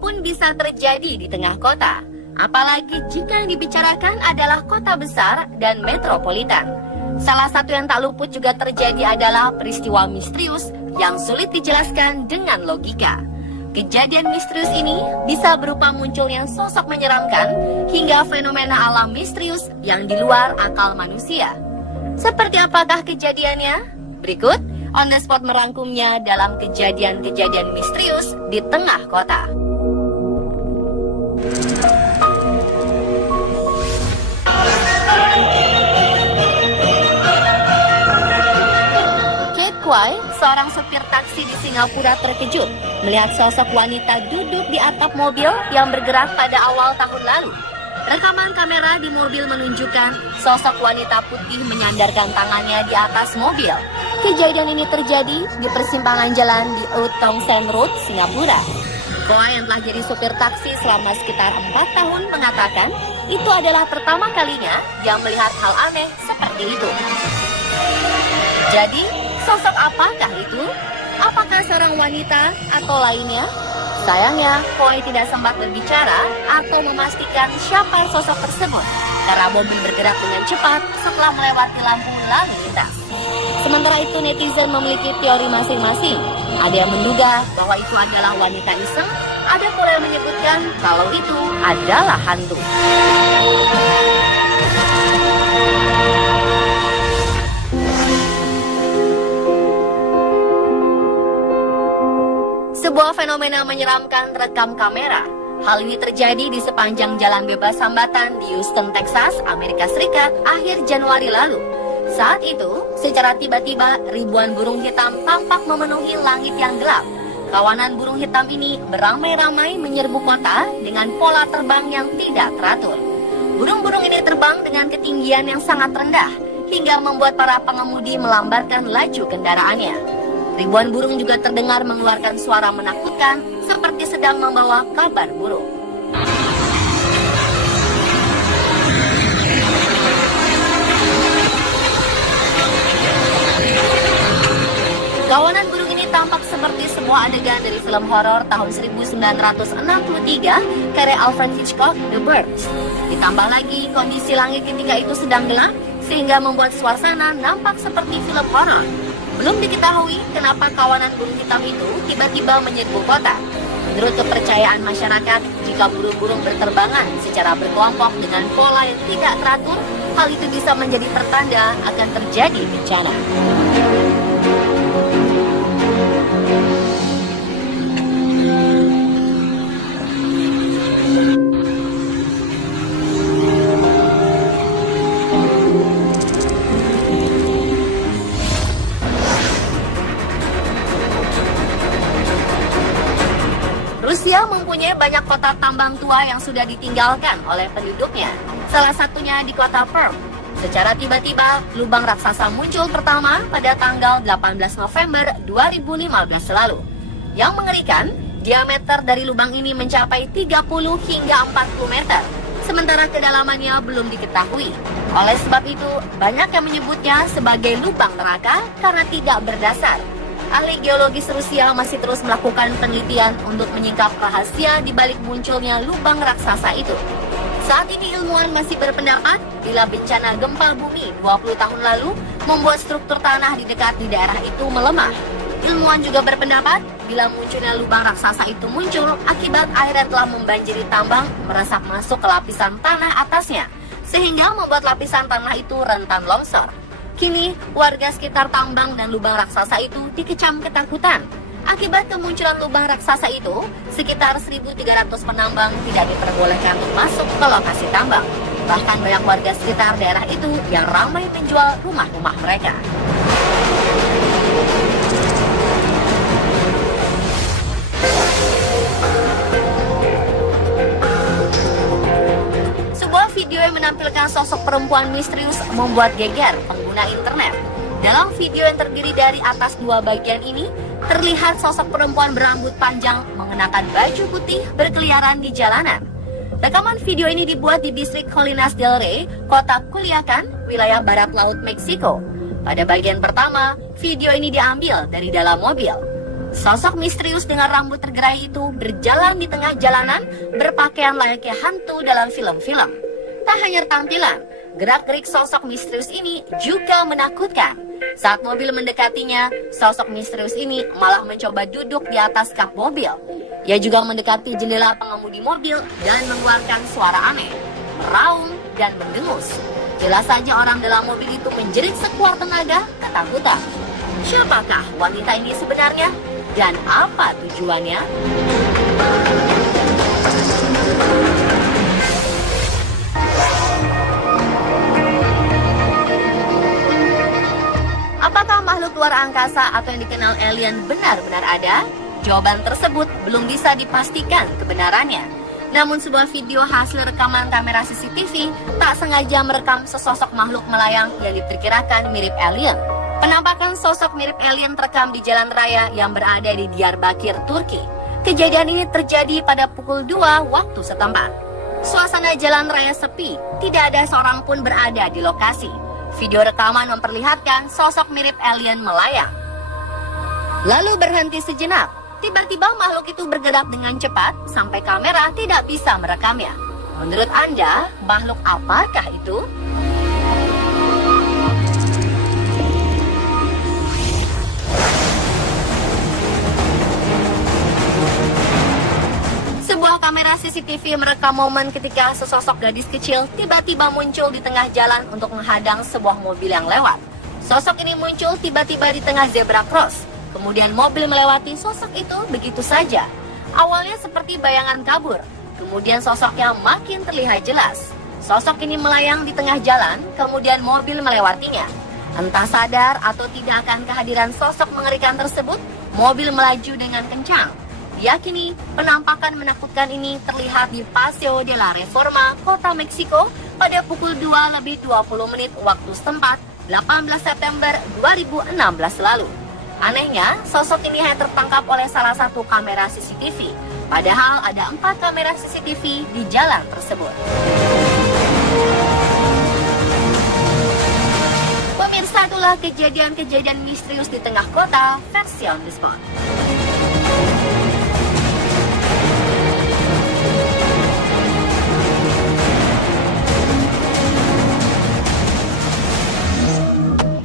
apapun bisa terjadi di tengah kota. Apalagi jika yang dibicarakan adalah kota besar dan metropolitan. Salah satu yang tak luput juga terjadi adalah peristiwa misterius yang sulit dijelaskan dengan logika. Kejadian misterius ini bisa berupa munculnya sosok menyeramkan hingga fenomena alam misterius yang di luar akal manusia. Seperti apakah kejadiannya? Berikut On The Spot merangkumnya dalam kejadian-kejadian misterius di tengah kota. Kwai, seorang supir taksi di Singapura terkejut melihat sosok wanita duduk di atap mobil yang bergerak pada awal tahun lalu. Rekaman kamera di mobil menunjukkan sosok wanita putih menyandarkan tangannya di atas mobil. Kejadian ini terjadi di persimpangan jalan di Ua Tong Sen Road, Singapura. Kwai yang telah jadi supir taksi selama sekitar 4 tahun mengatakan itu adalah pertama kalinya yang melihat hal aneh seperti itu. Jadi, sosok apakah itu? Apakah seorang wanita atau lainnya? Sayangnya, Kwai tidak sempat berbicara atau memastikan siapa sosok tersebut karena mobil bergerak dengan cepat setelah melewati lampu lalu lintas. Sementara itu, netizen memiliki teori masing-masing. Ada yang menduga bahwa itu adalah wanita iseng, ada pula yang menyebutkan kalau itu adalah hantu. Sebuah fenomena menyeramkan terekam kamera. Hal ini terjadi di sepanjang jalan bebas hambatan di Houston, Texas, Amerika Serikat akhir Januari lalu. Saat itu, secara tiba-tiba ribuan burung hitam tampak memenuhi langit yang gelap. Kawanan burung hitam ini beramai-ramai menyerbu kota dengan pola terbang yang tidak teratur. Burung-burung ini terbang dengan ketinggian yang sangat rendah hingga membuat para pengemudi melambatkan laju kendaraannya. Ribuan burung juga terdengar mengeluarkan suara menakutkan seperti sedang membawa kabar buruk. Kawanan burung ini tampak seperti sebuah adegan dari film horor tahun 1963 karya Alfred Hitchcock, The Birds. Ditambah lagi kondisi langit ketika itu sedang gelap sehingga membuat suasana nampak seperti film horor. Belum diketahui kenapa kawanan burung hitam itu tiba-tiba menyerbu kota. Menurut kepercayaan masyarakat, jika burung-burung berterbangan secara berkelompok dengan pola yang tidak teratur, hal itu bisa menjadi pertanda akan terjadi bencana. Rusia mempunyai banyak kota tambang tua yang sudah ditinggalkan oleh penduduknya. Salah satunya di kota Perm. Secara tiba-tiba, lubang raksasa muncul pertama pada tanggal 18 November 2015 lalu. Yang mengerikan, diameter dari lubang ini mencapai 30 hingga 40 meter. Sementara kedalamannya belum diketahui. Oleh sebab itu, banyak yang menyebutnya sebagai lubang neraka karena tidak berdasar. Ahli geologis Rusia masih terus melakukan penelitian untuk menyingkap rahasia di balik munculnya lubang raksasa itu. Saat ini ilmuwan masih berpendapat bila bencana gempa bumi 20 tahun lalu membuat struktur tanah di dekat di daerah itu melemah. Ilmuwan juga berpendapat bila munculnya lubang raksasa itu muncul akibat air yang telah membanjiri tambang meresap masuk ke lapisan tanah atasnya, sehingga membuat lapisan tanah itu rentan longsor. Kini, warga sekitar tambang dan lubang raksasa itu dikecam ketakutan. Akibat kemunculan lubang raksasa itu, sekitar 1.300 penambang tidak diperbolehkan masuk ke lokasi tambang. Bahkan banyak warga sekitar daerah itu yang ramai menjual rumah-rumah mereka. Video yang menampilkan sosok perempuan misterius membuat geger pengguna internet. Dalam video yang terdiri dari atas dua bagian ini, terlihat sosok perempuan berambut panjang mengenakan baju putih berkeliaran di jalanan. Rekaman video ini dibuat di distrik Colinas del Rey, kota Culiacan, wilayah barat laut Meksiko. Pada bagian pertama, video ini diambil dari dalam mobil. Sosok misterius dengan rambut tergerai itu berjalan di tengah jalanan berpakaian layaknya hantu dalam film-film. Tak hanya tampilan, gerak-gerik sosok misterius ini juga menakutkan. Saat mobil mendekatinya, sosok misterius ini malah mencoba duduk di atas kap mobil. Ia juga mendekati jendela pengemudi mobil dan mengeluarkan suara aneh, meraung, dan mendengus. Jelas saja orang dalam mobil itu menjerit sekuat tenaga ketakutan. Siapakah wanita ini sebenarnya? Dan apa tujuannya? Apakah makhluk luar angkasa atau yang dikenal alien benar-benar ada? Jawaban tersebut belum bisa dipastikan kebenarannya. Namun sebuah video hasil rekaman kamera CCTV tak sengaja merekam sesosok makhluk melayang yang diperkirakan mirip alien. Penampakan sosok mirip alien terekam di jalan raya yang berada di Diyarbakir, Turki. Kejadian ini terjadi pada pukul 2 waktu setempat. Suasana jalan raya sepi, tidak ada seorang pun berada di lokasi. Video rekaman memperlihatkan sosok mirip alien melayang. Lalu berhenti sejenak. Tiba-tiba makhluk itu bergerak dengan cepat sampai kamera tidak bisa merekamnya. Menurut Anda, makhluk apakah itu? Sebuah kamera CCTV merekam momen ketika sesosok gadis kecil tiba-tiba muncul di tengah jalan untuk menghadang sebuah mobil yang lewat. Sosok ini muncul tiba-tiba di tengah zebra cross. Kemudian mobil melewati sosok itu begitu saja. Awalnya seperti bayangan kabur, kemudian sosoknya makin terlihat jelas. Sosok ini melayang di tengah jalan, kemudian mobil melewatinya. Entah sadar atau tidak akan kehadiran sosok mengerikan tersebut, mobil melaju dengan kencang. Diyakini, penampakan menakutkan ini terlihat di Paseo de la Reforma, kota Meksiko pada pukul 2:20 waktu setempat, 18 September 2016 lalu. Anehnya, sosok ini hanya tertangkap oleh salah satu kamera CCTV, padahal ada 4 kamera CCTV di jalan tersebut. Pemirsa, itulah kejadian-kejadian misterius di tengah kota versi on the spot.